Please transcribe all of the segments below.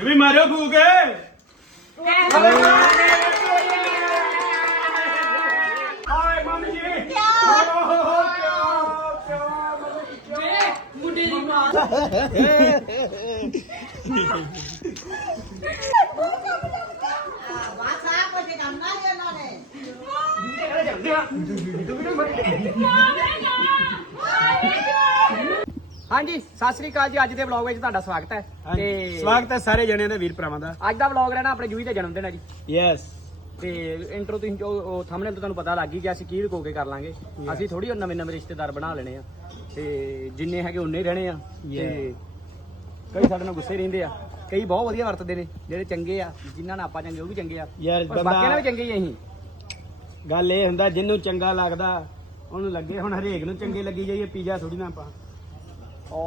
ਵੀ ਮਾਰਿਓ ਫੂਕ ਹਾਏ ਮੰਮੀ ਜੀ ਕੀ ਮੁੰਡੇ ਦੀ ਮਾਂ ਹਾਂਜੀ ਸਤਿ ਸ੍ਰੀ ਅਕਾਲ ਜੀ ਅੱਜ ਦੇ ਵਲੌਗ ਵਿੱਚ ਤੁਹਾਡਾ ਸਵਾਗਤ ਹੈ। ਤੇ ਸਵਾਗਤ ਹੈ ਸਾਰੇ ਜਣਿਆਂ ਦਾ ਵੀਰ ਭਰਾਵਾਂ ਦਾ। ਅੱਜ ਦਾ ਵਲੌਗ ਰਹਿਣਾ ਆਪਣੇ ਜੂਹੀ ਦਾ ਜਨਮ ਦਿਨ ਹੈ ਜੀ। ਯੈਸ ਤੇ ਇੰਟਰੋ ਤੁਸੀਂ ਜੋ ਥੰਬਨੇਲ ਤੋਂ ਤੁਹਾਨੂੰ ਪਤਾ ਲੱਗ ਹੀ ਗਿਆ ਅਸੀਂ ਕੀ ਲੁਕੋ ਕੇ ਕਰ ਲਾਂਗੇ। ਅਸੀਂ ਥੋੜੀ ਨਵੇਂ ਨਵੇਂ ਰਿਸ਼ਤੇਦਾਰ ਬਣਾ ਲੈਣੇ ਆ। ਤੇ ਜਿੰਨੇ ਹੈਗੇ ਉਨੇ ਹੀ ਰਹਿਣੇ ਆ। ਤੇ ਕਈ ਸਾਡੇ ਨਾਲ ਗੁੱਸੇ ਰਹਿੰਦੇ ਆ। ਕਈ ਬਹੁਤ ਵਧੀਆ ਵਰਤਦੇ ਨੇ ਜਿਹੜੇ ਚੰਗੇ ਆ ਜਿਨ੍ਹਾਂ ਨਾਲ ਆਪਾਂ ਚੰਗੇ ਉਹ ਵੀ ਚੰਗੇ ਆ। ਯਾਰ ਬਾਕੀਆਂ ਨਾਲ ਵੀ ਚੰਗੇ ਹੀ ਅਸੀਂ। ਗੱਲ ਇਹ ਹੁੰਦਾ ਜਿਹਨੂੰ ਚੰਗਾ ਲੱਗਦਾ ਉਹਨੂੰ ਲੱਗੇ ਹੁਣ ਹਰੇਕ ਨੂੰ ਚੰਗੇ ਲੱਗੀ ਜਾਈਏ ਪੀਜ਼ਾ ਥੋੜੀ ਨਾ ਆਪਾਂ। ਓ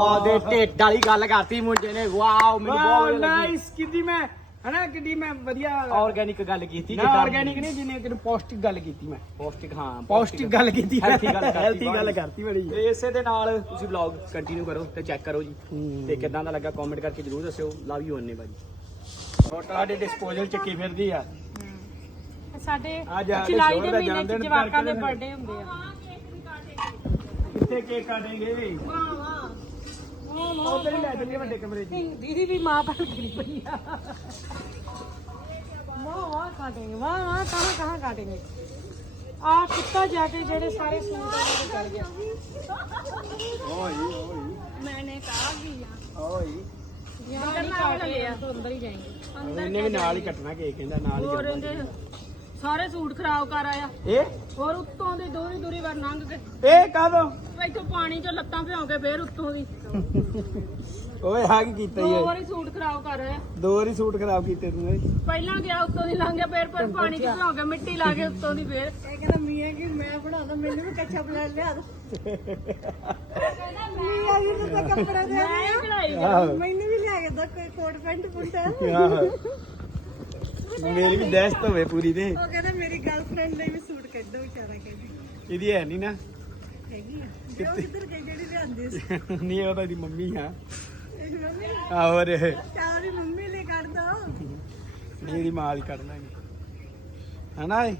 ਆਦੇ ਢਿੱਡ ਵਾਲੀ ਗੱਲ ਕਰਤੀ ਮੁੰਡੇ ਨੇ। ਵਾਓ ਮੈਨੂੰ ਬਹੁਤ ਵਧੀਆ ਲੱਗੀ। ਨਾਈਸ ਕਿੱਦੀ ਮੈਂ ਹਨਾ ਕਿੱਦੀ ਮੈਂ ਵਧੀਆ ਆਰਗੈਨਿਕ ਗੱਲ ਕੀਤੀ ਨਾ ਆਰਗੈਨਿਕ ਨਹੀਂ ਜਿੰਨੇ ਤੈਨੂੰ ਪੌਸ਼ਟਿਕ ਗੱਲ ਕੀਤੀ ਮੈਂ। ਪੌਸ਼ਟਿਕ ਹਾਂ ਪੌਸ਼ਟਿਕ। ਗੱਲ ਕੀਤੀ। ਹੈਲਥੀ ਗੱਲ ਕਰਤੀ ਹੈਲਥੀ ਗੱਲ ਕਰਤੀ ਬੜੀ। ਤੇ ਇਸੇ ਦੇ ਨਾਲ ਤੁਸੀਂ ਵਲੌਗ ਕੰਟੀਨਿਊ ਕਰੋ ਤੇ ਚੈੱਕ ਕਰੋ ਜੀ। ਹੂੰ। ਤੇ ਕਿਦਾਂ ਦਾ ਲੱਗਾ ਕਮੈਂਟ ਕਰਕੇ ਜਰੂਰ ਦੱਸਿਓ। ਲਵ ਯੂ ਅੰਨੇ ਬਾਜੀ। ਸਾਡੇ ਡਿਸਪੋਜ਼ਲ ਚ ਕੀ ਫਿਰਦੀ ਆ। ਸਾਡੇ ਅੱਜ ਸਾਡੇ ਜੁਲਾਈ ਸ਼ੋਹਰ ਦੇ ਦਾ ਮਹੀਨੇ ਜਨਮ ਦਿਨ ਚ ਜਵਾਕਾਂ ਦੇ ਕਰਕੇ ਬਰਥਡੇ ਹੁੰਦੇ ਆ। ਇੱਥੇ ਕੇਕ ਕਾਟेंगे ਉਧਰ ਹੀ ਲੈ ਚੱਲੀਏ ਵੱਡੇ ਕਮਰੇ 'ਚ। ਦੀਦੀ ਵੀ ਮਾਂ ਬਣ ਗਈ ਪਈ ਆ। ਵਾਹ ਵਾਹ ਕਾਟेंगे ਵਾਹ ਵਾਹ ਕਹਾਂ ਕਹਾਂ ਕਾਟेंगे ਆ ਕੁੱਤਾ ਜਾ ਕੇ ਜਿਹੜੇ ਸਾਰੇ ਸੂਟ ਉਹਦੇ ਚੜ ਗਿਆ। ਓਏ ਓਏ मैंने कहा कि यहाँ ਓਏ यहाँ नहीं काटेंगे, तो अंदर ही जाएंगे अंदर ਇਹਨੇ ਵੀ ਨਾਲ ਹੀ ਕੱਟਣਾ ਕੇਕ ਕਹਿੰਦਾ ਨਾਲ ਹੀ ਹੋਰ ਇਹਦੇ ਸਾਰੇ ਸੂਟ ਖਰਾਬ ਕਰ ਆਇਆ। ਇਹ? ਹੋਰ ਉੱਤੋਂ ਦੀ ਦੂਰੀ ਦੂਰੀ ਵਾਰ ਲੰਘ ਕੇ। ਇਹ ਕਾਦੋਂ ਇੱਥੋਂ ਪਾਣੀ ਚੋਂ ਲੱਤਾਂ ਭਿਉਂ ਕੇ ਫੇਰ ਉੱਤੋਂ ਦੀ। ਓਏ ਆ ਕੀ ਕੀਤਾ ਦੋ ਈ ਇਹ? ਵਾਰੀ ਸੂਟ ਖਰਾਬ ਕਰ ਆਇਆ। ਦੋ ਵਾਰੀ ਸੂਟ ਖਰਾਬ ਕੀਤੇ ਤੂੰ ਓਏ ਪਹਿਲਾਂ ਗਿਆ ਉੱਤੋਂ ਦੀ ਲੰਘ ਗਿਆ ਫੇਰ ਪਰ ਪਾਣੀ ਚ ਭਿਉਂ ਕੇ ਮਿੱਟੀ ਲਾ ਕੇ ਉੱਤੋਂ ਦੀ ਫੇਰ। ਇਹ ਕਹਿੰਦਾ ਮੀਆਂ ਕਿ ਮੈਂ ਬਣਾਦਾ ਮੈਨੂੰ ਵੀ ਕੱਚਾ ਬਣਾ ਲਿਆ ਦੋ। ਮੀਆਂ ਜੀ ਨੂੰ ਕੱਪੜਾ ਦੇ ਮੈਂ ਕਢਾਈ ਆਹੋ। ਮੈਨੂੰ ਵੀ ਲਿਆ ਕੇ ਦੋ ਕੋਈ ਕੋਟ ਪੈਂਟ ਪੁੰਟ ਆਹੋ। ਮੇਰੀ ਵੀ ਦਹਿਸ਼ਤ ਹੋਵੇ ਪੂਰੀ ਤੇ। ਉਹ ਕਹਿੰਦਾ ਮੇਰੀ ਗਰਲਫ੍ਰੈਂਡ ਲਈ ਵੀ ਸੂਟ ਕੱਢੋ ਵਿਚਾਰਾ ਕਹਿੰਦੀ। ਇਹਦੀ ਹੈ ਨਹੀਂ ਨਾ। ਹੈਗੀ ਆ। ਤੇ ਉਹ ਕਿੱਧਰ ਗਈ ਜਿਹੜੀ ਲਿਆਂਦੀ ਸੀ? ਨਹੀਂ ਉਹ ਤਾਂ ਇਹਦੀ ਮੰਮੀ ਆ। ਇਹ ਮੰਮੀ? ਆਹੋ ਰੇ ਚਾਰੀ ਮੰਮੀ ਲਈ ਕੱਢ ਦੋ ਨਹੀਂ ਇਹਦੀ ਮਾਂ ਹੀ ਕੱਢ ਲਾਂਗੇ ਹਨਾ ਇਹ?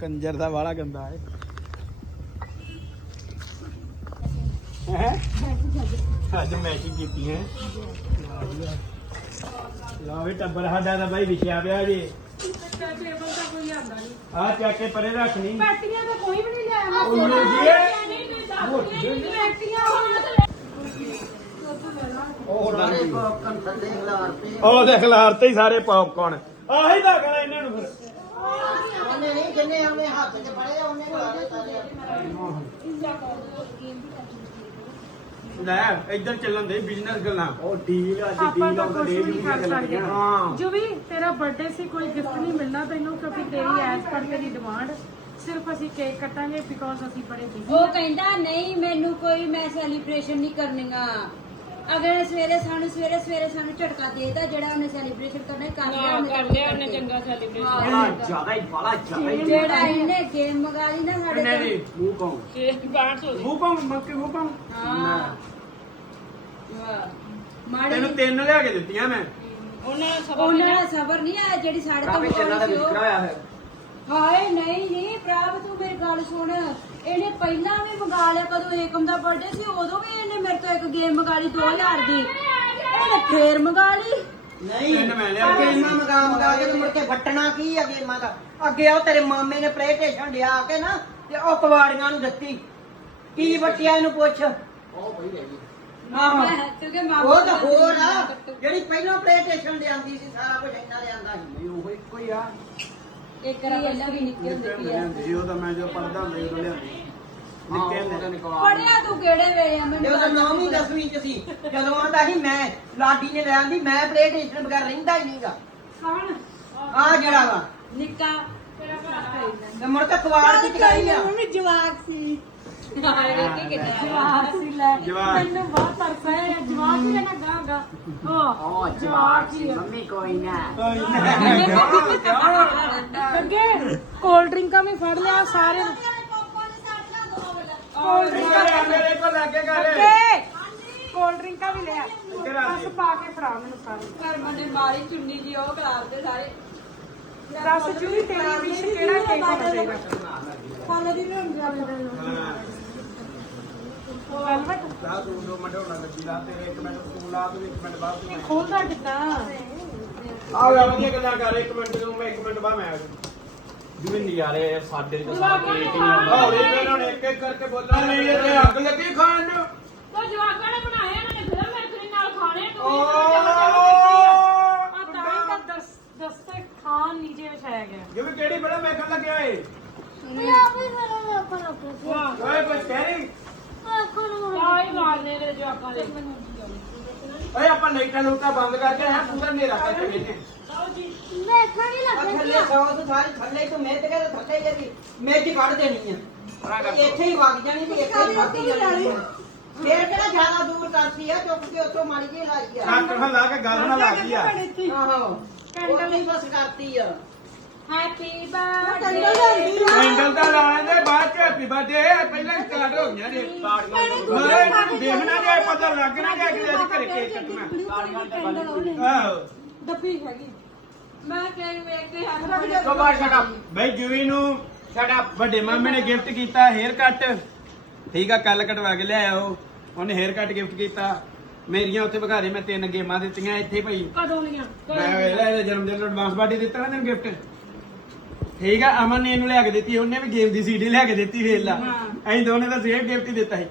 ਕੰਜਰ ਦਾ ਵਾਲਾ ਗੰਦਾ ਹੈ ਹੈਂ? ਅੱਜ ਮੈਚਿੰਗ ਕੀਤੀ ਹੈ। ਲਓ ਵੀ ਟੱਬਰ ਸਾਡਾ ਤਾਂ ਬਾਈ ਵਿਛਿਆ ਪਿਆ ਜੀ। ਟੇਬਲ ਤਾਂ ਕੋਈ ਲਿਆਂਦਾ ਨਹੀਂ ਆ ਚੱਕ ਕੇ ਪਰੇ ਰੱਖ ਲਈ ਪੈਟੀਆਂ ਤਾਂ ਕੋਈ ਵੀ ਨਹੀਂ ਲਿਆਇਆ ਉਹ ਲੈ ਜੀ। ਪੈਟੀਆਂ ਉਹ ਦੇਖ ਲਾਰਤੇ ਹੀ ਸਾਰੇ ਪੌਪਕੌਰਨ ਆਹੀ ਤਾਂ ਕਰਾਂ ਇਹਨਾਂ ਨੂੰ ਫਿਰ। ਉਹਨੇ ਨਹੀਂ ਜਿੰਨੇ ਉਹਨੇ ਹੱਥ 'ਚ ਫੜੇ ਆ, ਉਹਨੇ ਖਿਲਾਰੇ ਸਾਰੇ। ਲੈ ਇੱਧਰ ਚੱਲਣ ਦੇ ਬਿਜ਼ਨਸ ਗੱਲਾਂ। ਉਹ ਡੀਲ ਅੱਜ ਆਪਾਂ ਡੀਲ ਤਾਂ ਕੁਝ ਵੀ ਨਹੀਂ ਕਰ ਸਕਦੇ। ਹਾਂ। ਜੋ ਵੀ ਤੇਰਾ ਬਰਥਡੇ ਸੀ ਕੋਈ ਗਿਫਟ ਨਹੀਂ ਮਿਲਣਾ ਤੈਨੂੰ ਕਿਉਂਕਿ ਤੇਰੀ ਐਸ ਪਰ ਤੇਰੀ ਡਿਮਾਂਡ ਸਿਰਫ ਅਸੀਂ ਕੇਕ ਕੱਟਾਂਗੇ ਬਿਕੋਜ਼ ਅਸੀਂ ਬੜੇ ਬਿਜ਼ੀ ਉਹ ਕਹਿੰਦਾ ਨਹੀਂ ਮੈਨੂੰ ਕੋਈ ਮੈਂ ਸੈਲੀਬ੍ਰੇਸ਼ਨ ਨਹੀਂ ਕਰਨੀਗਾ ਅਗਰ ਸਵੇਰੇ ਸਾਨੂੰ ਸਵੇਰੇ ਸਵੇਰੇ ਸਾਨੂੰ ਝਟਕਾ ਦੇਤਾ ਜਿਹੜਾ ਉਹਨੇ ਸੈਲੀਬ੍ਰੇਸ਼ਨ ਕਰਨਾ ਕਰ ਲਿਆ ਉਹਨੇ ਕਰ ਲਿਆ ਉਹਨੇ ਚੰਗਾ ਸੈਲੀਬ੍ਰੇਸ਼ਨ ਹਾਂ। ਜ਼ਿਆਦਾ ਹੀ ਬਾਲਾ ਜ਼ਿਆਦਾ ਹੀ। ਜਿਹੜਾ ਇਹਨੇ ਗੇਮ ਮਗਾ ਲਈ ਨਾ ਸਾਡੇ ਨਹੀਂ ਕੋਲ। ਨਹੀਂ ਮੂੰਹ ਪਾਉ। ਕੇਕ ਬਾਹਰ ਸੋ ਮੂੰਹ ਪਾਉ ਮੱਕੇ ਮੂੰਹ ਪਾਉ? ਹਾਂ। ਵਾਹ। ਮਾੜੀ ਤੈਨੂੰ ਤਿੰਨ ਲਿਆ ਕੇ ਦਿੱਤੀਆਂ ਮੈਂ। ਉਹਨੇ ਸਭ ਉਹਨਾਂ ਦਾ ਸਬਰ ਨਹੀਂ ਆਇਆ ਜਿਹੜੀ ਸਾਡੇ ਤੋਂ ਮਗਾਉਣੀ ਸੀ ਉਹ। ਹੋਇਆ ਫਿਰ ਹਾਏ ਨਹੀਂ ਨਹੀਂ ਪ੍ਰਾਪ ਤੂੰ ਮੇਰੀ ਗੱਲ ਸੁਣ। ਇਹਨੇ ਪਹਿਲਾਂ ਵੀ ਮੰਗਾ ਲਿਆ ਕਦੋਂ ਏਕਮ ਦਾ ਬਰਥਡੇ ਸੀ ਉਦੋਂ ਵੀ ਇਹਨੇ ਮੇਰੇ ਤੋਂ ਇੱਕ ਗੇਮ ਮੰਗਾ ਲਈ 2000 ਦੀ। ਇਹਨੇ ਫੇਰ ਮੰਗਾ ਲਈ। ਨਹੀਂ ਤਿੰਨ ਮੈਂ ਲਿਆ। ਕੇ ਗੇਮਾਂ ਮਗਾ ਮਗਾ ਕੇ ਤੇ ਮੁੜ ਕੇ ਵੱਟਣਾ ਕੀ ਆ ਗੇਮਾਂ ਦਾ? ਅੱਗੇ ਉਹ ਤੇਰੇ ਮਾਮੇ ਨੇ ਪਲੇਟੇਸ਼ਨ ਲਿਆ ਕੇ ਨਾ ਤੇ ਉਹ ਕਵਾੜੀਆਂ ਨੂੰ ਦਿੱਤੀ। ਕੀ ਵੱਟਿਆ ਇਹਨੂੰ ਪੁੱਛ? ਆਹੋ। ਮੈਂ ਕਿਉਂਕਿ ਮਾਮਾ ਉਹ ਤਾਂ ਹੋਰ ਆ ਜਿਹੜੀ ਪਹਿਲਾਂ ਪਲੇਟੇਸ਼ਨ ਲਿਆਂਦੀ ਸੀ ਸਾਰਾ ਕੁਝ ਇੰਨਾ ਲਿਆਂਦਾ ਸੀ। ਉਹ ਇੱਕੋ ਹੀ ਆ। ਇੱਕ ਰਾ ਪਹਿਲਾਂ ਵੀ ਨਿੱਕੇ ਹੁੰਦੇ ਪਈ ਆ। ਜੀ ਉਹ ਤਾਂ ਮੈਂ ਜੋ ਪੜਦਾ ਹੁੰਦਾ ਉਦੋਂ ਲਿਆਂਦੀ ਨਿੱਕੇ ਹੁੰਦੇ ਪੜਿਆ ਤੂੰ ਕਿਹੜੇ ਵੇਲੇ ਆ ਮੈਨੂੰ ਜਦੋਂ ਨੌਵੀਂ ਦਸਵੀਂ ਚ ਸੀ। ਜਦੋਂ ਆਂਦਾ ਸੀ ਮੈਂ ਲਾਡੀ ਨੇ ਲੈ ਆਂਦੀ ਮੈਂ ਪਲੇਟੇਸ਼ਨ ਬਗੈਰ ਰਹਿੰਦਾ ਹੀ ਨਹੀਂਗਾ। ਕੌਣ? ਆ ਜਿਹੜਾ ਵਾ। ਨਿੱਕਾ। ਤੇ ਮੁੜ ਕੇ ਆ। ਜਵਾਕ ਸੀ। ਜਵਾਕ ਸੀ ਲੈ। ਜਵਾਕ। ਮੈਨੂੰ ਬਹੁਤ ਤਰਸ ਆਇਆ ਜਵਾਕ ਹੀ ਲੈਣਾ ਗਾਗਾ ਉਹ ਜਵਾਕ ਹੀ ਆ। ਮੰਮੀ ਕੋਈ ਨਾ। ਅੱਗੇ ਕੋਲਡ ਡਰਿੰਕਾਂ ਵੀ ਫੜ ਲਿਆ ਸਾਰੇ ਕੋਲਡ ਡਰਿੰਕਾਂ ਮੇਰੇ ਕੋਲ ਲੱਗੇ ਕਰ ਅੱਗੇ ਕੋਲਡ ਡਰਿੰਕਾਂ ਵੀ ਲਿਆ। ਬਸ ਪਾ ਕੇ ਫੜਾ ਮੈਨੂੰ ਸਾਰੇ। ਕਰਮਾਂ ਨੇ ਮਾਰੀ ਚੁੰਨੀ ਜੀ ਉਹ ਕਲਾਰਦੇ ਸਾਰੇ। ਦੱਸ ਜੂਈ ਤੇਰੀ ਵਿਸ਼ ਕਿਹੜਾ ਕੇਕ ਹੋਣਾ ਚਾਹੀਦਾ? ਖਾਣੇ ਦੀ ਨਹੀਂ ਹੁੰਦੀ ਵੈਲਵਟ ਲਾ ਦੋ ਦੋ ਮਿੰਟ ਹੋਣਾ ਲੱਗੀ ਲਾ ਤੇ ਇੱਕ ਮਿੰਟ ਫੋਨ ਲਾ ਤੂੰ ਇੱਕ ਮਿੰਟ ਬਾਅਦ ਤੂੰ ਖੋਲਦਾ ਕਿੱਦਾਂ ਆ ਵੇ ਵਧੀਆ ਗੱਲਾਂ ਕਰ ਇੱਕ ਮਿੰਟ ਨੂੰ ਮੈਂ ਇੱਕ ਮਿੰਟ ਬਾਅਦ ਮੈਂ ਆ ਜਾਊਂ। ਜਿਵੇਂ ਨਜ਼ਾਰੇ ਸਾਡੇ ਤੋਂ ਸਾਰਾ ਕੇਕ ਨਹੀਂ ਆਉਂਦਾ ਆਹ ਵੇ ਇਹਨਾਂ ਨੇ ਇੱਕ ਇੱਕ ਕਰਕੇ ਬੋਲਣਾ ਨਹੀਂ ਇਹ ਤੇ ਅੱਗ ਲੱਗੀ ਖਾਣ ਨੂੰ ਤੋ ਜਵਾਕਾਂ ਨੇ ਬਣਾਏ ਇਹਨਾਂ ਨੇ ਫਿਰ ਮੇਰੇ ਤੇਰੇ ਨਾਲ ਖਾਣੇ ਤੂੰ ਓ ਆ ਤਾਂ ਹੀ ਤਾਂ ਦਸ ਦਸਤੇ ਖਾਨ ਨੀਚੇ ਵਿਛਾਇਆ ਗਿਆ ਜਿਵੇਂ ਕਿਹੜੀ ਬੜਾ ਵੇਖਣ ਲੱਗਿਆ ਏ ਵਾਹ ਓਏ ਕੁਝ ਕਹਿ ਰਹੀ ਆਈ ਮਾਰਨੇ ਦੇ ਜਵਾਕਾਂ ਦੇ ਓਏ ਆਪਾਂ ਲਾਈਟਾਂ ਲੂਟਾਂ ਬੰਦ ਕਰਕੇ ਆ ਪੂਰਾ ਹਨੇਰਾ ਕਰਕੇ ਬੈਠੇ। ਆ ਥੱਲੇ ਸੌ ਤੋਂ ਸਾਰੇ ਥੱਲੇ ਤੋਂ ਮਿਹਨਤ ਕੇ ਥੱਲੇ ਜਿਹੜੀ ਮਿਰਚ ਕੱਢ ਦੇਣੀ ਆ। ਇੱਥੇ ਹੀ ਵਗ ਜਾਣੀ ਤੇ ਇੱਥੇ ਹੀ ਵੱਧੀ ਜਾਣੀ। ਆ। ਫੇਰ ਕਿਹੜਾ ਜ਼ਿਆਦਾ ਦੂਰ ਕਰਤੀ ਆ ਚੁੱਕ ਕੇ ਉੱਥੋਂ ਮਾਰੀ ਜੀ ਲਾਈ ਆ। ਕੱਟ ਨਾਲ ਲਾ ਕੇ ਗੱਲ ਨਾਲ ਲਾ ਗਈ ਆ। ਆਹੋ ਕੈਂਡਲ ਹੀ ਬਸ ਕਰਤੀ ਆ। ਹੈਪੀ ਬਰਥਡੇ ਕੈਂਡਲ ਤਾਂ ਲਾਉਣ ਦੇ ਬਾਅਦ ਚ ਹੈਪੀ ਬਰਥਡੇ ਪਹਿਲਾਂ ਹੀ ਸਟਾਰਟ ਹੋ ਗਈਆਂ ਨੇ। ਮਰੇ ਨੂੰ ਦੇਖਣਾ ਜੇ ਪਤਾ ਲੱਗਣਾ ਜੇ ਅਗਲੇ ਦੇ ਘਰੇ ਕੇਕ ਕੱਟਣਾ। ਆਹੋ। ਡੱਬੀ ਹੈਗੀ। ਮੈਂ ਕੇਕ ਵੇਖ ਕੇ ਹੱਥ ਸੋ ਬਾਹਰ ਛੱਡ ਬਈ ਜੂਵੀ ਨੂੰ ਸਾਡਾ ਵੱਡੇ ਮਾਮੇ ਨੇ ਗਿਫਟ ਕੀਤਾ ਹੇਅਰ ਕੱਟ ਠੀਕ ਆ ਕੱਲ ਕਟਵਾ ਕੇ ਲਿਆਇਆ ਉਹ ਉਹਨੇ ਹੇਅਰ ਕੱਟ ਗਿਫਟ ਕੀਤਾ। ਮੇਰੀਆਂ ਉੱਥੇ ਵਿਖਾ ਦੇ ਮੈਂ ਤਿੰਨ ਗੇਮਾਂ ਦਿੱਤੀਆਂ ਇੱਥੇ ਭਾਈ। ਕਦੋਂ ਲੀਆਂ ਮੈਂ ਵੇਲਾ ਜਨਮ ਦਿਨ ਐਡਵਾਂਸ ਪਾਰਟੀ ਦਿੱਤਾ ਨਾ ਤੈਨੂੰ ਗਿਫਟ ਠੀਕ ਆ ਅਮਨ ਨੇ ਇਹਨੂੰ ਲਿਆ ਕੇ ਦਿੱਤੀ ਉਹਨੇ ਵੀ ਗੇਮ ਦੀ ਸੀਡੀ ਲਿਆ ਕੇ ਦਿੱਤੀ ਵੇਲਾ ਅਸੀਂ ਦੋਨੇ ਦਾ ਸੇਮ ਗਿਫਟ ਹੀ ਦਿੱਤਾ ਸੀ।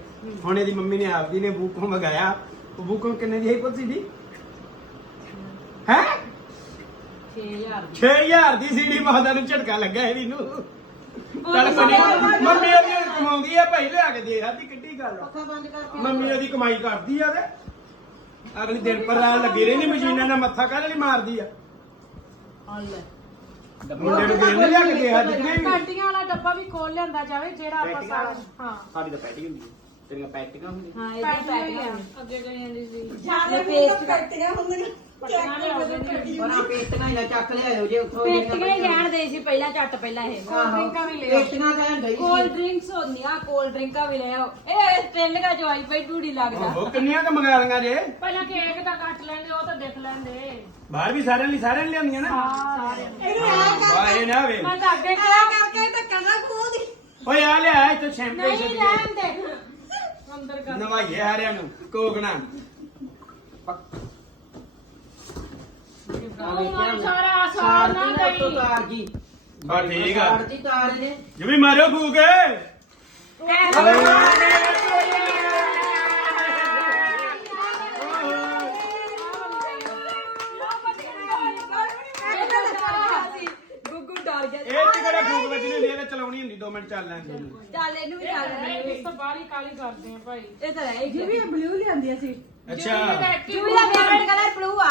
ਹੁਣ ਇਹਦੀ ਮੰਮੀ ਨੇ ਆਪਦੀ ਨੇ ਬੂਕੋਂ ਮੰਗਾਇਆ। ਉਹ ਬੂਕੋਂ ਕਿੰਨੇ ਦੀ ਹੈ ਪੁੱਤ ਸੀਡੀ ਹੈ? 6000 6000 ਦੀ। ਸੀਡੀ ਮਾਤਾ ਨੂੰ ਝਟਕਾ ਲੱਗਾ ਇਹਦੀ ਨੂੰ ਚੱਲ ਕੋਈ ਨੀ, ਮੰਮੀ ਉਹਦੀ ਕਮਾਉਂਦੀ ਆ ਭਾਈ ਲਿਆ ਕੇ ਦੇ ਆਦੀ ਕਿੱਡੀ ਗੱਲ ਆ। ਮੰਮੀ ਉਹਦੀ ਕਮਾਈ ਕਰਦੀ ਆ ਤੇ। ਅਗਲੀ ਦਿਨ ਪਰ ਰਾਤ ਲੱਗੀ ਰਹਿੰਦੀ ਮਸ਼ੀਨਾਂ ਨਾਲ ਮੱਥਾ ਕਾਹਦੇ ਲਈ ਮਾਰਦੀ ਆ? ਮੁੰਡੇ ਨੂੰ ਗੇਮ ਨਹੀਂ ਲਿਆ ਕੇ ਦੇ ਆਦੀ ਕਿ ਕਾਂਟੀਆਂ ਵਾਲਾ ਡੱਬਾ ਵੀ ਖੋਲ ਲਿਆਂਦਾ ਜਾਵੇ ਜਿਹੜਾ ਆਪਾਂ ਪੈਟੀਆਂ ਸਾਰਾ ਵਾਲਾ? ਹਾਂ। ਸਾਡੀ ਤਾਂ ਪੈਟੀ ਹੁੰਦੀ ਹੈ ਤੇਰੀਆਂ ਪੈਟੀਆਂ ਹੁੰਦੀਆਂ। ਹਾਂ ਇਹਦੀ ਪੈਟੀਆਂ ਹੀ ਪੈਟੀਆਂ ਆ। ਅੱਗੇ ਕਰੀਆਂ ਦੀ ਸੀ। ਜ਼ਿਆਦਾ ਪੇਸਟ ਕੱਟੀਆਂ ਹੁੰਦੀਆਂ। ਪੱਟੀਆਂ ਲਿਆਉਂਦੇ ਬਣਾ ਪੇਟੀਆਂ ਹੀ ਨਾ ਚੱਕ ਲਿਆਇਓ ਜੇ ਉੱਥੋਂ ਪੇਸਟੀਆਂ ਹੀ ਲੈਣ ਦੇ ਸੀ ਪਹਿਲਾਂ ਝੱਟ ਪਹਿਲਾਂ ਇਹ। ਡਰਿੰਕਾਂ ਵੀ ਲਿਆਓ। ਪੇਟੀਆਂ ਕਹਿਣ ਡਈ ਕੋਲਡ ਸੀ। ਡਰਿੰਕਸ ਹੁੰਦੀਆਂ ਕੋਲਡ ਡਰਿੰਕਾਂ ਵੀ ਲੈ ਆਓ। ਇਹ ਟ੍ਰੈਂਡ ਦਾ ਜਵਾਈ ਢੂੜੀ ਲੱਗਦਾ। ਉਹ ਕਿੰਨੀਆਂ ਕ ਮੰਗਾ ਲਈਆਂ ਜੇ? ਪਹਿਲਾਂ ਕੇਕ ਤਾਂ ਕੱਟ ਲੈਂਦੇ ਉਹ ਤਾਂ ਦੇਖ ਲੈਂਦੇ। ਬਾਹਰ ਵੀ ਸਾਰਿਆਂ ਲਈ ਸਾਰਿਆਂ ਲਈ ਲਿਆਂਦੀਆਂ ਨਾ? ਇਹ ਨਾ ਵੇ। ਮੈਂ ਤਾਂ ਅੱਗੇ ਕਿਹਾ। ਕਰਕੇ ਧੱਕਾ ਨਾ ਖੋਦੀ ਓਏ ਆ ਲਿਆ ਇੱਥੇ ਸ਼ੈਂਪੂ ਨਹੀਂ ਛੱਡ ਲੈਣ ਦੇ। ਅੰਦਰ ਕਰ। ਨਵਾਈਏ ਹਾਰਿਆਂ ਨੂੰ ਕੋਕਣਾ। ਤੂੰ ਮਾਰੀ ਸਾਰਾ ਸਾਰ ਨਾ ਉੱਤੋਂ ਗਈ ਤਾਰ ਜੀ ਬਾ ਠੀਕ ਆ। ਸਾੜਦੀ ਤਾਰ ਨੇ ਜਿਵੇਂ ਮਾਰਿਓ ਫੂਕ ਇਹ ਤੇ ਕਿਹੜਾ ਫੂਕ ਵੱਜਣੀ ਹੁੰਦੀ ਇਹ ਤਾਂ ਚਲਾਉਣੀ ਹੁੰਦੀ 2 ਮਿੰਟ ਚੱਲ ਲੈਂਦੀ ਚੱਲ ਇਹਨੂੰ ਵੀ ਚੱਲ ਲੈਣ ਇਸ ਤੋਂ ਬਾਹਲੀ ਕਾਲੀ ਕਰਦੇ ਆ ਭਾਈ। ਇਹ ਤਾਂ ਰਹਿ ਗਿਆ ਵੀ ਬਲੂ ਲਿਆਂਦੀ ਸੀ ਅੱਛਾ। ਜੂਵੀ ਦਾ ਫੇਵਰਟ ਕਲਰ ਬਲੂ ਆ।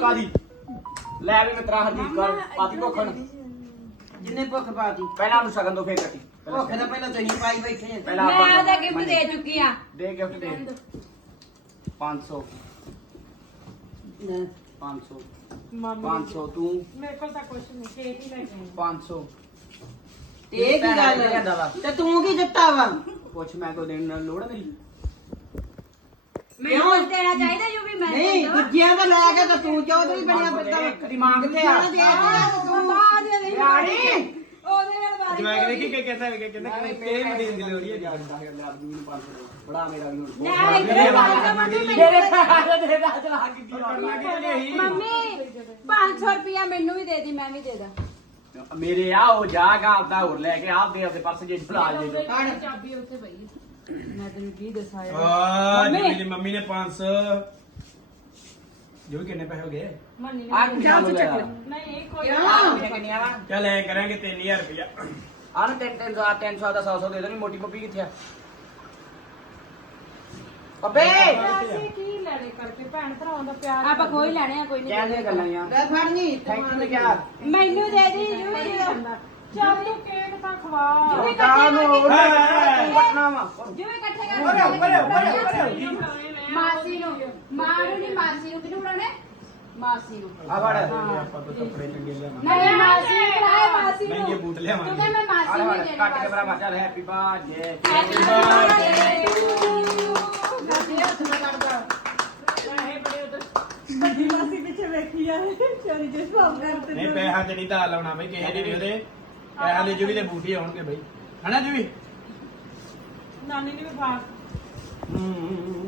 ਕਾਦੀ ਲੈ ਵੀ ਮਿੱਤਰਾ ਹਰਦੀਪ ਕਰ ਪਾਤੀ ਭੁੱਖਣ ਜਿੰਨੇ ਭੁੱਖ ਪਾਤੀ ਪਹਿਲਾਂ ਨੂੰ ਸ਼ਗਨ ਦੋ ਫੇਰ ਕੱਟੀ। ਭੁੱਖ ਦਾ ਪਹਿਲਾਂ ਤੁਸੀਂ ਪਾਈ ਬੈਠੇ ਆ ਪਹਿਲਾਂ ਮੈਂ ਆਪਾਂ ਉਹਦਾ ਗਿਫਟ ਦੇ ਚੁੱਕੀ ਆ। ਦੇ ਗਿਫਟ ਦੇ। 500 ਲੈ। 500 ਮਾਮੀ 500 ਤੂੰ। ਮੇਰੇ ਕੋਲ ਤਾਂ ਕੁਝ ਨਹੀਂ ਕੇਕ ਹੀ ਲੈ ਕੇ ਆਈ। 500 ਤੇ ਇਹ ਕੀ ਲਿਆਂਦਾ ਗੱਲ ਵਾ। ਤੇ ਤੂੰ ਕੀ ਦਿੱਤਾ ਵਾ? ਪੁੱਛ ਮੈਂ ਕੋ ਦੇਣ ਨਾਲ ਲੋੜ ਨਹੀਂ। ਮੈਨੂੰ ਕੁਝ ਦੇਣਾ ਚਾਹੀਦਾ ਜੂ ਵੀ ਮੈਂ ਨਹੀਂ ਦੂਜਿਆਂ ਦਾ ਲੈ ਕੇ ਤਾਂ ਤੂੰ ਚੌਧਰੀ ਬਣਿਆ ਫਿਰਦਾ ਦਿਮਾਗ ਕਿੱਥੇ ਆ ਦੇ ਦੇ ਤੂੰ ਯਾਰੀ ਉਹਦੇ ਨਾਲ ਵਾਰੀ ਜਵਾਕ ਦੇਖੀ ਕਿ ਕਹਿੰਦਾ ਵੀ ਕਹਿੰਦਾ ਕਿ ਵੀ ਦੇਣ ਦੀ ਲੋੜ ਹੀ ਹੈ ਬੜਾ ਮੇਰਾ ਵੀ ਹੁਣ ਨਾ ਇੱਧਰ ਬਾਹਰ ਮੰਮੀ ਮੇਰੇ ਪੈਸੇ ਦੇ ਦਾ ਚਲਾ ਕੇ ਕੀ ਕਰਨਾ ਕਿ ਨਹੀਂ ਮੰਮੀ 500 ਰੁਪਿਆ ਮੈਨੂੰ ਵੀ ਦੇ ਦੀ ਮੈਂ ਵੀ ਦੇ ਦਾਂ। ਮੇਰੇ ਆ ਉਹ ਜਾਗਾ ਆਪਦਾ ਹੋਰ ਲੈ ਕੇ ਆਪਦੇ ਆਪਦੇ ਪਰਸ ਜੇ ਫਲਾ ਦੇ ਜੋ ਚਾਬੀ ਉੱਥੇ ਪਈ ਮੈਂ ਤੈਨੂੰ ਕੀ ਦੱਸਾਂ ਦੀ ਮੰਮੀ। ਨੇ 500 ਜੋ ਵੀ ਕਿੰਨੇ ਪੈਸੇ ਹੋ ਗਏ? ਮੰਨੀ ਆ ਕੀ ਚਾਲੂ ਹੈ ਨਹੀਂ ਕੋਈ ਕਿਉਂ ਕਿੰਨੀਆਂ ਵਾ ਚੱਲ ਐ ਕਰਾਂਗੇ 3000 ਰੁਪਇਆ। ਆ ਨਾ 3 300 300 ਦਾ 100 100 ਦੇ ਦੇਣੀ ਮੋਟੀ ਪੱਪੀ ਕਿੱਥੇ ਆ? ਅਬੇ ਅਸੀਂ ਕੀ ਲੈਣੇ ਕਰਕੇ? ਭੈਣ ਭਰਾਵਾਂ ਦਾ ਪਿਆਰ ਆਪਾਂ ਕੋਈ ਲੈਣੇ ਆ ਕੋਈ ਨਹੀਂ ਕਹਿੰਦੇ ਗੱਲਾਂ ਯਾਰ ਲੈ ਫੜ ਨਹੀਂ ਥੈਂਕ ਯੂ ਯਾਰ ਮੈਨੂੰ ਦੇ ਦੀ ਵੀ ਚੱਲ ਤੂੰ ਕੇਕ ਤਾਂ ਖਵਾ। ਵੀ ਕਾਹ ਨੂੰ ਇਕੱਠੇ ਤੂੰ ਵਟਣਾ ਵਾ। ਜੂ ਵੀ ਇਕੱਠੇ ਬੜਿਓ ਕਰ ਬੜਿਓ ਬੜਿਓ ਮਾਸੀ ਨੂੰ ਮਾਂ ਨੂੰ ਨਹੀਂ ਮਾਸੀ ਨੂੰ ਕਿਹਨੂੰ ਬਣਾਉਣੇ ਮਾਸੀ ਨੂੰ। ਆ ਫੜ। ਆਪਾਂ ਤਾਂ ਕੱਪੜੇ ਚੰਗੇ ਲਿਆਵਾਂਗੇ। ਨਹੀਂ ਮਾਸੀ ਨੂੰ ਕਰਾਇਆ ਮਾਸੀ ਨੂੰ ਮਹਿੰਗੇ ਬੂਟ ਤੂੰ ਲਿਆਵਾਂਗੇ ਕਹਿੰਦਾ ਮੈਂ ਆ ਮਾਸੀ ਨੂੰ ਦੇਣੇ ਕੱਟ ਕੇ ਬਰਾ ਮਾਚਾ ਹੈਪੀ ਬਰਥਡੇ ਨਾਲ ਕੱਢਦਾ ਵੱਡੀ ਮਾਸੀ ਪਿੱਛੇ ਵੇਖੀ ਆ ਚੋਰੀ ਜੇ ਸਵਾਲ ਕਰਦੇ ਨਹੀਂ ਪੈਸਾ ਤੇ ਨਹੀਂ ਤਾਂ ਲਾਉਣਾ ਬਈ ਕਿਸੇ ਦੀ ਨਹੀਂ ਉਹਦੇ। ਪੈਸਾ ਦੇ ਜੁਵੀ ਦੇ ਬੂਟੀ ਆਉਣਗੇ ਬਈ। ਹਨਾ ਜੁਵੀ ਨਾਨੀ ਨੇ ਵੀ ਪਾ ਹੂੰ।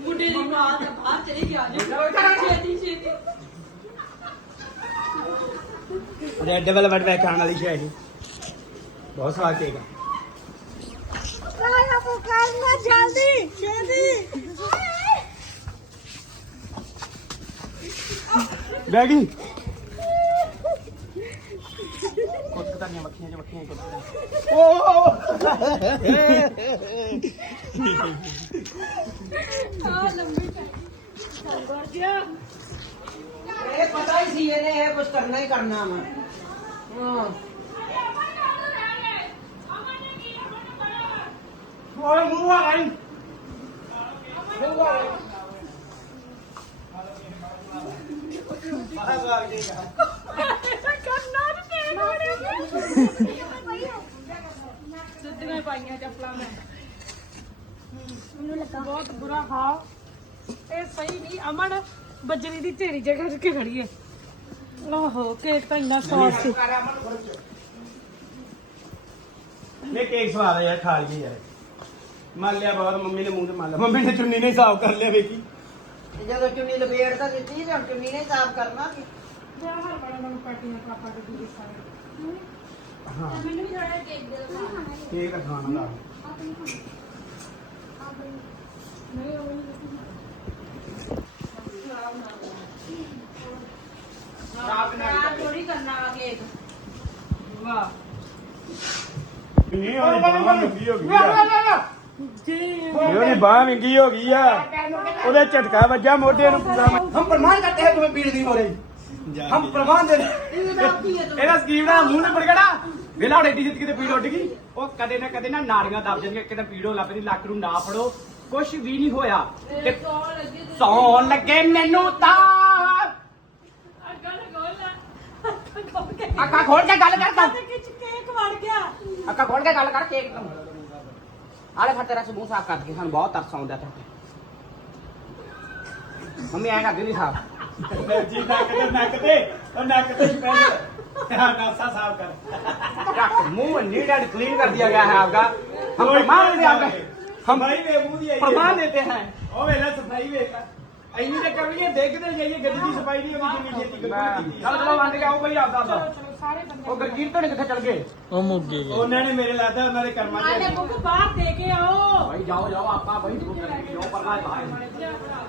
ਮੁੰਡੇ ਦੀ ਮਾਂ ਤਾਂ ਬਾਹਰ ਚਲੀ ਗਿਆ ਜੀ। ਛੇਤੀ ਛੇਤੀ। ਰੈੱਡ ਵੈਲਵਟ ਬੈਕ ਆਉਣ ਵਾਲੀ ਸ਼ੈ ਇਹ ਬਹੁਤ ਸਵਾਦ ਕੇਕ ਆ। ਆਇਆ ਪੁਕਾਰ ਨਾ ਜਲਦੀ ਛੇਤੀ ਬਹਿ ਗਈ ਕੁੱਤ ਕਰਨੀਆਂ ਮੱਖੀਆਂ ਚ ਮੱਖੀਆਂ ਕੁੱਤ ਆ ਲੰਬੀ ਇਹ ਪਤਾ ਹੀ ਸੀ ਇਹਨੇ ਇਹ ਕੁਝ ਕਰਨਾ ਹੀ ਕਰਨਾ ਵਾ ਹਾਂ ਓਏ ਮੂੰਹ ਆ ਗਈ ਸਿੱਧੀਆਂ ਪਾਈਆਂ ਚੱਪਲਾਂ ਮੈਂ ਬਹੁਤ ਬੁਰਾ ਹਾਲ ਇਹ ਸਹੀ ਨਹੀਂ ਅਮਨ ਬਜਰੀ ਦੀ ਢੇਰੀ ਜਗ੍ਹਾ ਕੇ ਖੜੀ ਹੈ ਓਹੋ ਕੇਕ ਤਾਂ ਇੰਨਾ ਸੌਫਟ ਸੀ ਇਹ ਕੇਕ ਸਵਾਦ ਆ ਯਾਰ, ਖਾ ਲਈ ਯਾਰ। ਮੰਨ ਲਿਆ ਬਹੁਤ ਮੰਮੀ ਨੇ ਮੂੰਹ ਤੇ ਮੰਨ ਲਿਆ। ਮੰਮੀ ਨੇ ਚੁੰਨੀ ਨੇ ਸਾਫ਼ ਕਰ ਲਿਆ, ਵੇਖੀ। ਜਦੋਂ ਚੁੰਨੀ ਲਪੇੜ ਤਾਂ ਦਿੱਤੀ ਜਾਂ ਚੁੰਨੀ ਨੇ ਸਾਫ਼ ਕਰਨਾ। ਸੀ ਜਾ ਹਰ ਬੜਾ ਮੈਨੂੰ ਪਾਟੀਆਂ ਪਾਪਾ ਦੇ ਦੂਜੀ ਸਾਰੇ ਹਾਂ ਮੈਨੂੰ ਵੀ ਥੋੜਾ ਕੇਕ ਦੇ ਦਿਓ ਕੇਕ ਖਾਣ ਦਾ ਨਹੀਂ ਉਹ ਨਹੀਂ ਖਰਾਬ ਨਾ ਖਰਾਬ ਨਾ ਥੋੜੀ ਕਰਨਾ ਵਾ ਕੇਕ ਵਾਹ ਨਹੀਂ ਉਹ ਬਾਹਰ ਵਿੰਗੀ ਹੋ ਗਈ ਆ। ਉਹਦੀ ਬਾਹ ਵਿੰਗੀ ਹੋ ਗਈ ਆ ਉਹਦੇ ਝਟਕਾ ਵੱਜਾ ਮੋਢੇ ਨੂੰ ਹਾਂ हम प्रमाण दे रहे ਇਹਦਾ ਸਕੀਮ ਦਾ ਮੂੰਹ ਨੇ ਬੜਗੜਾ ਵੇਲਾ ਹੁਣ ਏਡੀ ਜਿੱਤ ਕਿਤੇ ਪੀੜ ਉੱਡ ਗਈ ਉਹ ਕਦੇ ਨਾ ਕਦੇ ਨਾ ਨਾੜੀਆਂ ਦਬ ਜਾਂਦੀਆਂ ਕਿਤੇ ਪੀੜ ਹੋ ਲੱਪਦੀ ਲੱਕ ਨੂੰ ਨਾ ਫੜੋ ਕੁਝ ਵੀ ਨਹੀਂ ਹੋਇਆ ਤੇ ਸੌਣ ਲੱਗੀ ਤੂੰ ਸੌਣ ਲੱਗੇ ਮੈਨੂੰ ਤਾਂ ਅੱਖਾਂ ਖੋਲ ਕੇ ਗੱਲ ਕਰ ਤੂੰ ਕਿਚ ਕੇਕ ਵੜ ਗਿਆ ਅੱਖਾਂ ਖੋਲ ਕੇ ਗੱਲ ਕਰ ਕੇਕ ਤੂੰ ਆਲੇ ਫੜ ਤੇਰਾ ਮੂੰਹ ਸਾਫ਼ ਕਰ ਕੇ ਸਾਨੂੰ ਬਹੁਤ ਤਰਸ ਆਉਂਦਾ ਤੇ ਮੰਮੀ ਐਂ ਕਰਦੀ ਨਹੀਂ ਸਾਫ਼ ਜੀ ਨੱਕ ਤੇ ਨੱਕ ਤੇ ਉਹ ਨੱਕ ਤੇ ਸਪੈਸ਼ਲ ਹਾਂ ਨਾਸਾ ਸਾਫ਼ ਕਰ रख मुंह नीट एंड क्लीन कर दिया गया है आपका हम प्रमाण देते हैं आपका हम ਸਫਾਈ ਵੇ ਮੂੰਹ ਦੀ ਆਈ प्रमाण देते हैं ਉਹ ਵੇਲਾ ਸਫਾਈ ਵੇਖ ਐਨੀ ਤੇ ਕਰਨੀ ਹੈ ਦੇਖਦੇ ਜਾਈਏ ਗੱਡੀ ਦੀ ਸਫਾਈ ਨਹੀਂ ਹੋਣੀ ਜਿੰਨੀ ਛੇਤੀ ਗੱਡੀ ਕੀਤੀ चलो चलो बंद गया भाई आप ਚਲੋ ਚਲੋ ਸਾਰੇ ਬੰਦੇ वो गरकीर तो नहीं कितने चल गए ਉਹਨਾਂ ਨੇ ਮੇਰੇ ਲਾਦਾ ਉਹਨਾਂ ਦੇ ਕਰਮਾਂ ਆਲੇ ਚ ਬੁੱਕ ਬਾਹਰ ਦੇ ਕੇ ਆਓ भाई जाओ जाओ आपका भाई जाओ प्रमाण बाहर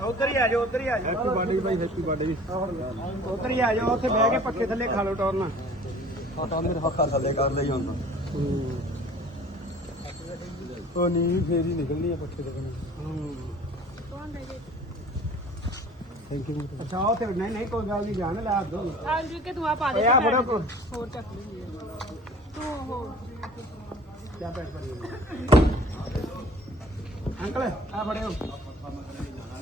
ਉਧਰ ਹੀ ਆ ਜਾਓ ਉਧਰ ਹੀ ਆ ਜਾਓ। ਹੈਪੀ ਬਰਥਡੇ ਭਾਈ ਹੈਪੀ ਬਰਥਡੇ ਉਧਰ ਹੀ ਆ ਜਾਓ ਉੱਥੇ ਬਹਿ ਕੇ ਪੱਖੇ ਥੱਲੇ ਖਾ ਲਓ ਟੌਰਨਾ। ਉਹ ਨਹੀਂ ਫੇਰ ਹੀ ਨਿਕਲਣੀ ਆ ਪੱਖੇ ਤੋਂ ਥੈਂਕ ਯੂ ਅੱਛਾ ਉਹ ਤੇ ਨਹੀਂ ਨਹੀਂ ਕੋਈ ਗੱਲ ਨਹੀਂ ਜਾਣ ਲਾ ਦੋ। ਹਾਂਜੀ ਕਿ ਤੂੰ ਆ ਪਾ ਦੇ ਆ ਫੜੋ ਕੋ। ਹੋਰ ਚੱਕ ਲਈ ਤੂੰ ਉਹ ਕਿਆ ਪੈਕ ਕਰੀ ਅੰਕਲ ਆ ਫੜਿਓ।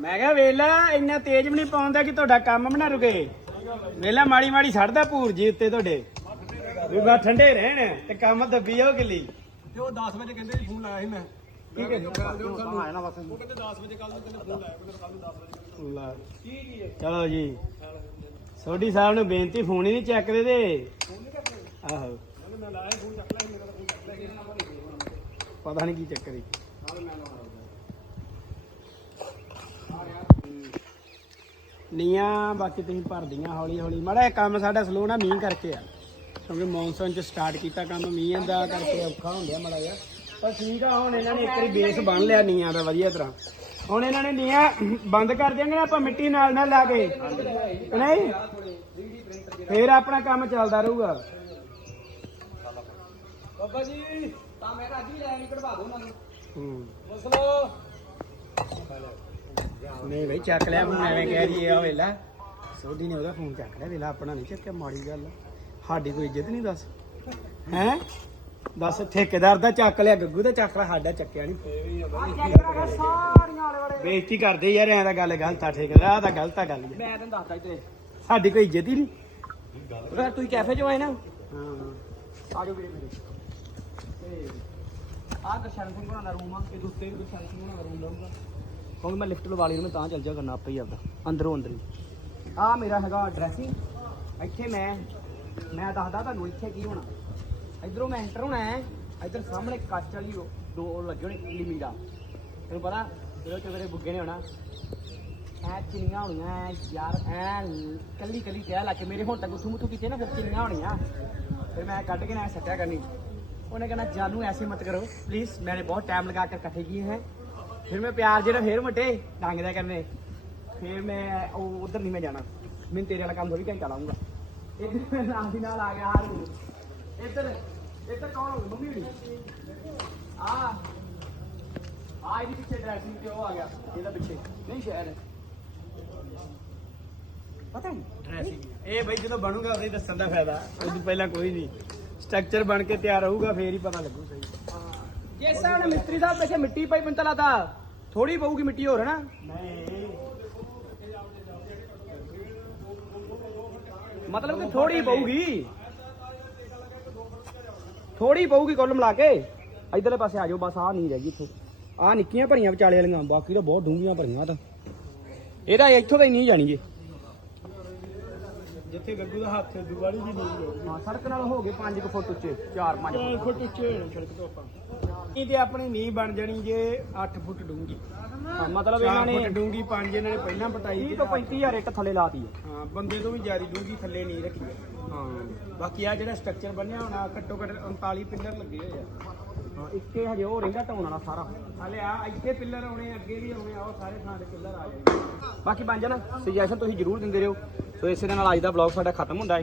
ਮੈਂ ਕਿਹਾ ਵੇਲਾ ਇੰਨਾ ਤੇਜ਼ ਵੀ ਨਹੀਂ ਪਾਉਂਦਾ ਕਿ ਤੁਹਾਡਾ ਕੰਮ ਬਣਾ ਰੁਕੇ। ਵੇਲਾ ਮਾੜੀ ਮਾੜੀ ਛੱਡਦਾ ਭੂਰ ਜੀ ਉੱਤੇ ਤੁਹਾਡੇ। ਵੀ ਬਾ ਠੰਡੇ ਰਹਿਣ ਤੇ ਕੰਮ ਦੱਬੀ ਜਾਓ ਕਿੱਲੀ। ਤੇ ਉਹ 10 ਵਜੇ ਕਹਿੰਦੇ ਫੋਨ ਲਾਇਆ ਸੀ ਮੈਂ। ਠੀਕ ਹੈ ਚਲੋ ਜੀ। ਸੋਢੀ ਸਾਹਿਬ ਨੂੰ ਬੇਨਤੀ ਫੋਨ ਹੀ ਨਹੀਂ ਚੱਕਦੇ? ਤੇ ਆਹੋ ਪਤਾ ਨਹੀਂ ਕੀ ਚੱਕਰ ਹੈ ਨੀਆਂ ਬਾਕੀ ਤੁਸੀਂ ਭਰਦੀਆਂ ਹੌਲੀ ਹੌਲੀ। ਮਾੜਾ ਇਹ ਕੰਮ ਸਾਡਾ ਸਲੋ ਨਾ ਮੀਂਹ ਕਰਕੇ ਆ। ਕਿਉਂਕਿ ਮੌਨਸੂਨ ਚ ਸਟਾਰਟ ਕੀਤਾ ਕੰਮ ਮੀਂਹ ਦਾ ਕਰਕੇ ਔਖਾ ਹੁੰਦਾ ਮਾੜਾ ਜਿਹਾ। ਪਰ ਠੀਕ ਆ ਹੁਣ ਇਹਨਾਂ ਨੇ ਇੱਕ ਵਾਰੀ ਬੇਸ ਬੰਨ ਲਿਆ ਨੀਆਂ ਦਾ ਵਧੀਆ ਤਰ੍ਹਾਂ। ਹੁਣ ਇਹਨਾਂ ਨੇ ਨੀਆਂ ਬੰਦ ਕਰ ਦਿਆਂਗੇ ਨਾ ਆਪਾਂ ਮਿੱਟੀ ਨਾਲ ਨਾਲ ਲਾ ਕੇ। ਕਿ ਨਹੀਂ? ਫੇਰ ਆਪਣਾ ਕੰਮ ਚੱਲਦਾ ਰਹੂਗਾ। ਬਾਬਾ ਜੀ ਤਾਂ ਮੈਂ ਅੱਜ ਹੀ ਲੈਣ ਕਢਵਾ ਦੋ ਉਹਨਾਂ ਨੂੰ ਹੂੰ। ਮਸਲੋ ਨਹੀਂ ਬਈ ਚੱਕ ਲਿਆ ਹੁਣ ਐਵੇਂ ਕਹਿ ਰਹੀ ਆ ਵੇਲਾ। ਸੋਢੀ ਨੇ ਉਹਦਾ ਫੋਨ ਚੱਕ ਲਿਆ ਵੇਲਾ ਆਪਣਾ ਨਹੀਂ ਚੱਕਿਆ ਮਾੜੀ ਗੱਲ ਆ। ਸਾਡੀ ਕੋਈ ਇੱਜ਼ਤ ਨਹੀਂ ਦੱਸ। ਹੈ? ਦੱਸ ਠੇਕੇਦਾਰ ਦਾ ਚੱਕ ਲਿਆ ਗੱਗੂ ਦਾ ਚੱਕ ਲਿਆ ਸਾਡਾ ਚੱਕਿਆ ਨਹੀਂ। ਬੇਇੱਜ਼ਤੀ ਕਰਦੇ ਯਾਰ ਐਂ ਤਾਂ ਗੱਲ ਗਲਤ ਆ ਠੇਕੇਦਾਰ ਆ ਤਾਂ ਗਲਤ ਆ ਗੱਲ ਯਾਰ। ਮੈਂ ਤੈਨੂੰ ਦੱਸਦਾ ਇੱਥੇ। ਸਾਡੀ ਕੋਈ ਇੱਜ਼ਤ ਹੀ ਨਹੀਂ। ਫਿਰ ਤੁਸੀਂ ਕੈਫੇ 'ਚ ਆਏ ਨਾ? ਹਾਂ। ਆ ਜਾਓ ਵੀਰੇ ਮੇਰੇ। ਤੇ ਆਹ ਦਰਸ਼ਨ ਸਿੰਘ ਹੋਣਾ ਦਾ ਰੂਮ ਆ ਇਹ ਉੱਤੇ ਵੀ ਦਰਸ਼ਨ ਸਿੰਘ ਹੋਣਾ ਦਾ ਰੂਮ ਲਊਗਾ ਕਿਉਂਕਿ ਮੈਂ ਲਿਫਟ ਲਵਾ ਲਈ ਮੈਂ ਤਾਂ ਚੱਲ ਜਾ ਕਰਨਾ ਆਪੇ ਹੀ ਆਪਦਾ। ਅੰਦਰੋਂ ਅੰਦਰ। ਹੀ ਆ ਮੇਰਾ ਹੈਗਾ ਡਰੈਸਿੰਗ ਇੱਥੇ ਮੈਂ ਮੈਂ ਦੱਸਦਾ ਤੁਹਾਨੂੰ ਇੱਥੇ ਕੀ ਹੋਣਾ। ਇਧਰੋਂ ਮੈਂ ਐਂਟਰ ਹੋਣਾ ਹੈ। ਇਧਰ ਸਾਹਮਣੇ ਕੱਚ ਵਾਲੀ ਡੋਰ ਲੱਗੇ ਹੋਣੇ ਲਿਮੀ ਦਾ ਤੈਨੂੰ ਪਤਾ ਜਦੋਂ ਤੇ ਮੇਰੇ ਬੁੱਗੇ ਨੇ ਹੋਣਾ। ਐ ਚਿੰਨੀਆਂ ਹੋਣੀਆਂ ਯਾਰ, ਐ ਕੱਲੀ ਕੱਲੀ ਕਹਿ ਲੱਗ ਮੇਰੇ ਹੁਣ ਤੱਕ ਉਥੂ ਮੁਥੂ ਕੀਤੇ ਨਾ, ਫਿਰ ਚਿੰਨੀਆਂ ਹੋਣੀਆਂ। ਫਿਰ ਮੈਂ ਕੱਢ ਕੇ ਨਾ ਸੱਟਿਆ ਕਰਨੀ। ਉਹਨੇ ਕਹਿੰਦਾ ਜਾਨੂ, ਐਸੇ ਮਤ ਕਰੋ। ਪਲੀਜ਼ ਮੈਨੇ ਬਹੁਤ ਟਾਈਮ ਲਗਾ ਕੇ ਇਕੱਠੇ ਕੀਏ ਹੈ। ਫਿਰ ਮੈਂ ਪਿਆਰ ਜਿਹੜਾ ਫੇਰ ਮਟੇ, ਡੰਗ ਦਿਆ ਕਰਨੇ ਫਿਰ ਮੈਂ ਉਹ ਉਧਰ ਨਹੀਂ ਮੈਂ ਜਾਣਾ। ਮੈਂ ਤੇਰੇ ਵਾਲਾ ਕੰਮ ਥੋੜੀ ਘੰਟਾ ਲਾਉਂਗਾ ਇੱਧਰ ਮੈਂ ਨਾਲ ਦੀ ਨਾਲ ਆ ਗਿਆ ਆ ਇੱਧਰ ਇੱਧਰ ਕੌਣ ਹੋਊ ਮੰਮੀ ਹੋਣੀ। ਆ। ਆ ਇਹਦੇ ਪਿੱਛੇ ਡਰੈਸਿੰਗ ਤੇ ਉਹ ਆ ਗਿਆ। ਇਹਦਾ ਪਿੱਛੇ। ਨਹੀਂ ਸ਼ਾਇਦ ਪਤਾ ਨਹੀਂ। ਇਹ ਬਈ ਜਦੋਂ ਬਣੂਗਾ, ਉਦੋਂ ਦੱਸਣ ਦਾ ਫਾਇਦਾ। ਉਦੋਂ ਪਹਿਲਾਂ ਕੋਈ ਨਹੀਂ। ਸਟਰਕਚਰ ਬਣ ਕੇ ਤਿਆਰ ਹੋਊਗਾ ਫੇਰ ਹੀ ਪਤਾ ਲੱਗੂ ਸਹੀ। ਜੇ ਨਾਲ ਮਿਸਤਰੀ ਸਾਹਿਬ ਪਿੱਛੇ ਮਿੱਟੀ ਪਾਈ ਮੈਨੂੰ ਤਾਂ ਲੱਗਦਾ ਥੋੜੀ ਪਊਗੀ ਮਿੱਟੀ ਹੋਰ ਨਾ ਨਹੀਂ ਮਤਲਬ ਕਿ ਥੋੜੀ ਪਊਗੀ। ਥੋੜੀ ਪਊਗੀ ਕੁੱਲ ਮਿਲਾ ਕੇ। ਇਧਰਲੇ ਪਾਸੇ ਆ ਜਾਓ ਬਸ ਆ ਨਹੀਂ ਰਹਿ ਗਈ ਇੱਥੇ। ਆ ਨਿੱਕੀਆਂ ਭਰੀਆਂ ਵਿਚਾਲੇ ਵਾਲੀਆਂ ਬਾਕੀ ਤਾਂ ਬਹੁਤ ਡੂੰਘੀਆਂ ਭਰੀਆਂ ਤਾਂ। ਇਹਦਾ ਇੱਥੋਂ ਤਾਂ ਹੀ ਨਹੀਂ ਜਾਣੀਗੇ ਜਿੱਥੇ ਗੱਗੂ ਦਾ ਹੱਥ ਦੁਆਲੀ ਦੀ ਨਹੀਂ। ਹਾਂ ਸੜਕ ਨਾਲ ਹੋ ਗਏ 5 ਫੁੱਟ ਉੱਚੇ 4 5 4 ਫੁੱਟ ਉੱਚੇ। ਸੜਕ ਤੋਂ ਆਪਾਂ। ਇਹ ਤੇ ਆਪਣੀ ਨੀਂਹ ਬਣ ਜਾਣੀ ਜੇ 8 ਫੁੱਟ ਡੂੰਗੀ ਹਾਂ, ਮਤਲਬ 4 ਇਹਨਾਂ ਫੁੱਟ ਨੇ ਡੂੰਗੀ 5 ਇਹਨਾਂ ਨੇ ਪਹਿਲਾਂ ਪਟਾਈ 30 ਤੋਂ 35000 ਇੱਟ ਥੱਲੇ ਲਾਤੀ ਹੈ। ਹਾਂ ਬੰਦੇ ਤੋਂ ਵੀ ਜ਼ਿਆਦਾ ਡੂੰਗੀ ਥੱਲੇ ਨਹੀਂ ਰੱਖੀ ਹੈ। ਹਾਂ ਬਾਕੀ ਆ ਜਿਹੜਾ ਸਟਰਕਚਰ ਬਣਿਆ ਹੋਣਾ ਘੱਟੋ ਘੱਟ 39 ਪਿੱਲਰ ਲੱਗੇ ਹੋਏ ਆ। ਇੱਕੇ ਹਜੇ ਉਹ ਰਹਿੰਦਾ ਢਾਉਣ ਵਾਲਾ ਸਾਰਾ। ਹਾਲੇ ਆ ਇੱਥੇ ਪਿੱਲਰ ਆਉਣੇ ਅੱਗੇ ਵੀ ਆਉਣੇ ਆ ਉਹ ਸਾਰੇ ਥਾਂ ਦੇ ਪਿੱਲਰ ਆ ਜਾਣਗੇ ਬਾਕੀ ਬਣ ਜਾਣਾ ਸੁਜੈਸ਼ਨ ਤੁਸੀਂ ਜਰੂਰ ਦਿੰਦੇ ਰਹੋ। ਸੋ ਇਸੇ ਦੇ ਨਾਲ ਅੱਜ ਦਾ ਵਲੌਗ ਸਾਡਾ ਖਤਮ ਹੁੰਦਾ ਹੈ।